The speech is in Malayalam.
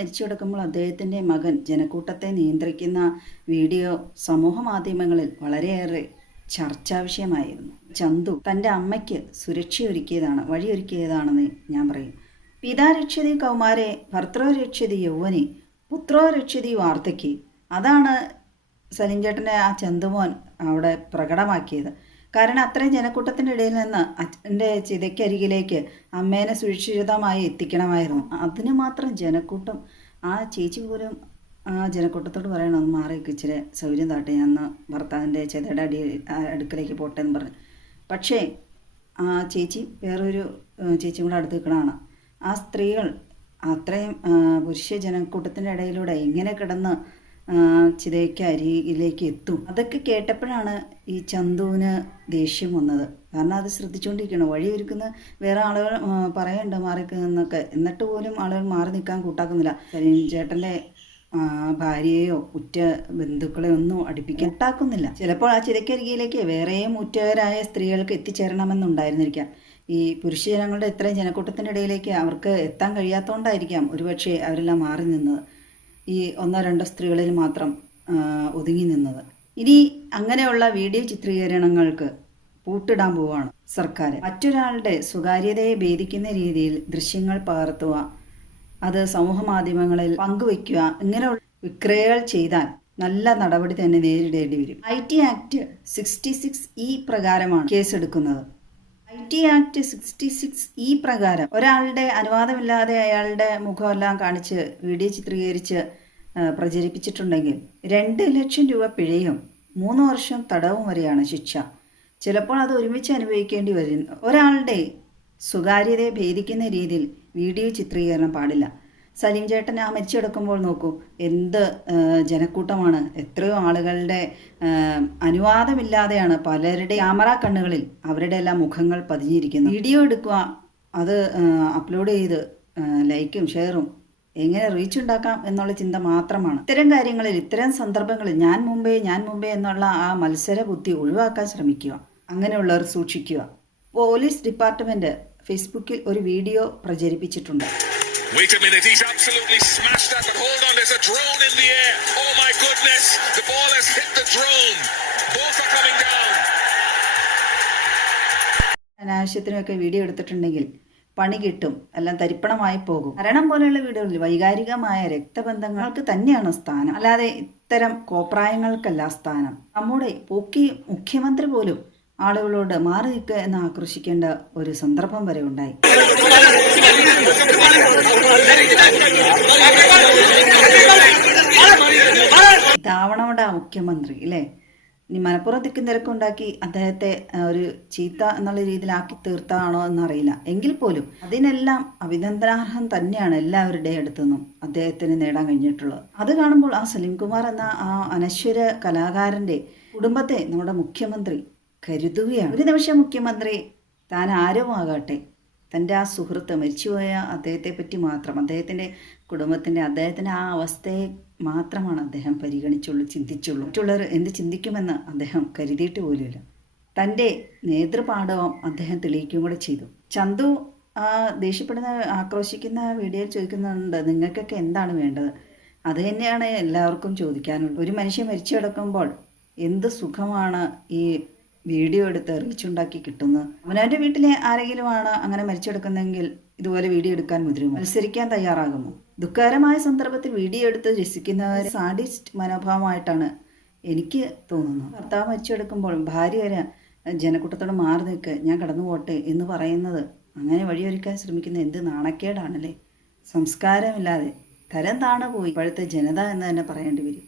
മരിച്ചു കിടക്കുമ്പോൾ അദ്ദേഹത്തിൻ്റെ മകൻ ജനക്കൂട്ടത്തെ നിയന്ത്രിക്കുന്ന വീഡിയോ സമൂഹ മാധ്യമങ്ങളിൽ വളരെയേറെ ചർച്ചാ വിഷയമായിരുന്നു. ചന്തു തൻ്റെ അമ്മയ്ക്ക് സുരക്ഷയൊരുക്കിയതാണ്, വഴിയൊരുക്കിയതാണെന്ന് ഞാൻ പറയും. പിതാ രക്ഷതി കൗമാരെ ഭർത്തൃ രക്ഷതി യൗവനെ പുത്രോ രക്ഷതി വാർദ്ധക്യെ. അതാണ് സലിം ചേട്ടൻ്റെ ആ ചന്തുമോൻ അവിടെ പ്രകടമാക്കിയത്. കാരണം അത്രയും ജനക്കൂട്ടത്തിൻ്റെ ഇടയിൽ നിന്ന് അച്ഛൻ്റെ ചിതയ്ക്കരികിലേക്ക് അമ്മേനെ സുരക്ഷിതമായി എത്തിക്കണമായിരുന്നു. അതിന് മാത്രം ജനക്കൂട്ടം, ആ ചേച്ചി പോലും ആ ജനക്കൂട്ടത്തോട് പറയണം, ഒന്ന് മാറി ഇച്ചിരി സൗകര്യം താട്ടെ, ഞാൻ ഭർത്താവിൻ്റെ ചിതയുടെ അടുക്കലേക്ക് പോട്ടെ എന്ന് പറഞ്ഞു. പക്ഷേ ആ ചേച്ചി വേറൊരു ചേച്ചിയും കൂടെ അടുത്ത് നിൽക്കണതാണ്. ആ സ്ത്രീകൾ അത്രയും പുരുഷ ജനക്കൂട്ടത്തിൻ്റെ ഇടയിലൂടെ എങ്ങനെ കിടന്ന് ചിതയ്ക്ക് അരികിലേക്ക് എത്തും. അതൊക്കെ കേട്ടപ്പോഴാണ് ഈ ചന്തുവിന് ദേഷ്യം വന്നത്. കാരണം അത് ശ്രദ്ധിച്ചുകൊണ്ടിരിക്കണം, വഴിയൊരുക്കുന്ന വേറെ ആളുകൾ പറയുന്നുണ്ട് മാറി എന്നൊക്കെ, എന്നിട്ട് പോലും ആളുകൾ മാറി നിൽക്കാൻ കൂട്ടാക്കുന്നില്ല. സലീം ചേട്ടൻ്റെ ഭാര്യയെയോ ഉറ്റ ബന്ധുക്കളെ ഒന്നും അടുപ്പിക്കാൻ കൂട്ടാക്കുന്നില്ല. ചിലപ്പോൾ ആ ചിതയ്ക്കരികിലേക്ക് വേറെയും ഉറ്റവരായ സ്ത്രീകൾക്ക് എത്തിച്ചേരണമെന്നുണ്ടായിരുന്നിരിക്കാം. ഈ പുരുഷജനങ്ങളുടെ ഇത്രയും ജനക്കൂട്ടത്തിൻ്റെ ഇടയിലേക്ക് അവർക്ക് എത്താൻ കഴിയാത്തതുകൊണ്ടായിരിക്കാം ഒരുപക്ഷെ അവരെല്ലാം മാറി നിന്നത്, ഈ ഒന്നോ രണ്ടോ സ്ത്രീകളിൽ മാത്രം ഒതുങ്ങി നിന്നത്. ഇനി അങ്ങനെയുള്ള വീഡിയോ ചിത്രീകരണങ്ങൾക്ക് പൂട്ടിടാൻ പോവുകയാണ് സർക്കാർ. മറ്റൊരാളുടെ സ്വകാര്യതയെ ഭേദിക്കുന്ന രീതിയിൽ ദൃശ്യങ്ങൾ പകർത്തുക, അത് സമൂഹ മാധ്യമങ്ങളിൽ പങ്കുവയ്ക്കുക, ഇങ്ങനെയുള്ള വിക്രയങ്ങൾ ചെയ്താൽ നല്ല നടപടി തന്നെ നേരിടേണ്ടി വരും. IT ആക്ട് 66E പ്രകാരമാണ് കേസെടുക്കുന്നത്. IT ആക്ട് 66E പ്രകാരം ഒരാളുടെ അനുവാദമില്ലാതെ അയാളുടെ മുഖമെല്ലാം കാണിച്ച് വീഡിയോ ചിത്രീകരിച്ച് പ്രചരിപ്പിച്ചിട്ടുണ്ടെങ്കിൽ 2 ലക്ഷം രൂപ പിഴയും 3 വർഷം തടവും വരെയാണ് ശിക്ഷ. ചിലപ്പോൾ അത് ഒരുമിച്ച് അനുഭവിക്കേണ്ടി വരും. ഒരാളുടെ സ്വകാര്യതയെ ഭേദിക്കുന്ന രീതിയിൽ വീഡിയോ ചിത്രീകരണം പാടില്ല. സലീം ചേട്ടൻ ആ മരിച്ചെടുക്കുമ്പോൾ നോക്കൂ, എന്ത് ജനക്കൂട്ടമാണ്, എത്രയോ ആളുകളുടെ അനുവാദമില്ലാതെയാണ് പലരുടെ ക്യാമറ കണ്ണുകളിൽ അവരുടെ എല്ലാം മുഖങ്ങൾ പതിഞ്ഞിരിക്കുന്നത്. വീഡിയോ എടുക്കുക, അത് അപ്ലോഡ് ചെയ്ത് ലൈക്കും ഷെയറും എങ്ങനെ റീച്ച് ഉണ്ടാക്കാം എന്നുള്ള ചിന്ത മാത്രമാണ്. ഇത്തരം കാര്യങ്ങളിൽ, ഇത്തരം സന്ദർഭങ്ങളിൽ ഞാൻ മുമ്പേ എന്നുള്ള ആ മത്സര ബുദ്ധി ഒഴിവാക്കാൻ ശ്രമിക്കുക. അങ്ങനെയുള്ളവർ സൂക്ഷിക്കുക. പോലീസ് ഡിപ്പാർട്ട്മെന്റ് ഫേസ്ബുക്കിൽ ഒരു video പ്രചരിപ്പിച്ചിട്ടുണ്ട്. Wait a minute, he's absolutely smashed that, but hold on, there's a drone in the air. Oh my goodness, the ball has hit the drone. Both are coming down. അനാവശ്യത്തിനൊക്കെ വീഡിയോ എടുത്തിട്ടുണ്ടെങ്കിൽ പണി കിട്ടും, എല്ലാം തരിപ്പണമായി പോകും. മരണം പോലെയുള്ള വീഡിയോകളിൽ വൈകാരികമായ രക്തബന്ധങ്ങൾക്ക് തന്നെയാണ് സ്ഥാനം, അല്ലാതെ ഇത്തരം കോപ്രായങ്ങൾക്കല്ല സ്ഥാനം. നമ്മുടെ പോക്കി മുഖ്യമന്ത്രി പോലും ആളുകളോട് മാറി നിൽക്കുക എന്ന് ആക്രോശിക്കേണ്ട ഒരു സന്ദർഭം വരെ ഉണ്ടായി. ഇതാവണവിടെ മുഖ്യമന്ത്രി അല്ലേ? ഇനി മനപ്പുറം തിക്കും തിരക്കുണ്ടാക്കി അദ്ദേഹത്തെ ഒരു ചീത്ത എന്നുള്ള രീതിയിലാക്കി തീർത്താണോ എന്നറിയില്ല. എങ്കിൽ പോലും അതിനെല്ലാം അഭിനന്ദനാർഹം തന്നെയാണ് എല്ലാവരുടെ അടുത്തുനിന്നും അദ്ദേഹത്തിന് നേടാൻ കഴിഞ്ഞിട്ടുള്ളത്. അത് കാണുമ്പോൾ ആ സലീംകുമാർ എന്ന ആ അനശ്വര കലാകാരൻ്റെ കുടുംബത്തെ നമ്മുടെ മുഖ്യമന്ത്രി കരുതുകയാണ്. ഒരു നിമിഷം മുഖ്യമന്ത്രി താൻ ആരുമാകട്ടെ, തൻ്റെ ആ സുഹൃത്ത് മരിച്ചുപോയ അദ്ദേഹത്തെ പറ്റി മാത്രം, അദ്ദേഹത്തിൻ്റെ കുടുംബത്തിൻ്റെ, അദ്ദേഹത്തിൻ്റെ ആ അവസ്ഥയെ മാത്രമാണ് അദ്ദേഹം പരിഗണിച്ചുള്ളൂ, ചിന്തിച്ചുള്ളൂ. മറ്റുള്ളവർ എന്ത് ചിന്തിക്കുമെന്ന് അദ്ദേഹം കരുതിയിട്ട് പോലുമില്ല. തൻ്റെ നേതൃപാടവം അദ്ദേഹം തെളിയിക്കുകയും കൂടെ ചെയ്തു. ചന്തു ദേഷ്യപ്പെടുന്ന, ആക്രോശിക്കുന്ന വീഡിയോയിൽ ചോദിക്കുന്നുണ്ട്, നിങ്ങൾക്കൊക്കെ എന്താണ് വേണ്ടത്? അത് തന്നെയാണ് എല്ലാവർക്കും ചോദിക്കാനുള്ളത്. ഒരു മനുഷ്യൻ മരിച്ചു കിടക്കുമ്പോൾ എന്ത് സുഖമാണ് ഈ വീഡിയോ എടുത്ത് റീച്ചുണ്ടാക്കി കിട്ടുന്നത്. അവനവൻ്റെ വീട്ടിലെ ആരെങ്കിലുമാണ് അങ്ങനെ മരിച്ചെടുക്കുന്നതെങ്കിൽ ഇതുപോലെ വീഡിയോ എടുക്കാൻ മുതിരും, മത്സരിക്കാൻ തയ്യാറാകുമോ? ദുഃഖകരമായ സന്ദർഭത്തിൽ വീഡിയോ എടുത്ത് രസിക്കുന്നവർ സാഡിസ്റ്റ് മനോഭാവമായിട്ടാണ് എനിക്ക് തോന്നുന്നത്. ഭർത്താവ് മരിച്ചെടുക്കുമ്പോൾ ഭാര്യ വരെ ജനക്കൂട്ടത്തോട് മാറി നിൽക്കുക, ഞാൻ കടന്നു പോട്ടെ എന്ന് പറയുന്നത്, അങ്ങനെ വഴിയൊരുക്കാൻ ശ്രമിക്കുന്ന എന്ത് നാണക്കേടാണല്ലേ. സംസ്കാരമില്ലാതെ തരം താണു പോയി ഇപ്പോഴത്തെ ജനത എന്ന് തന്നെ പറയേണ്ടി വരും.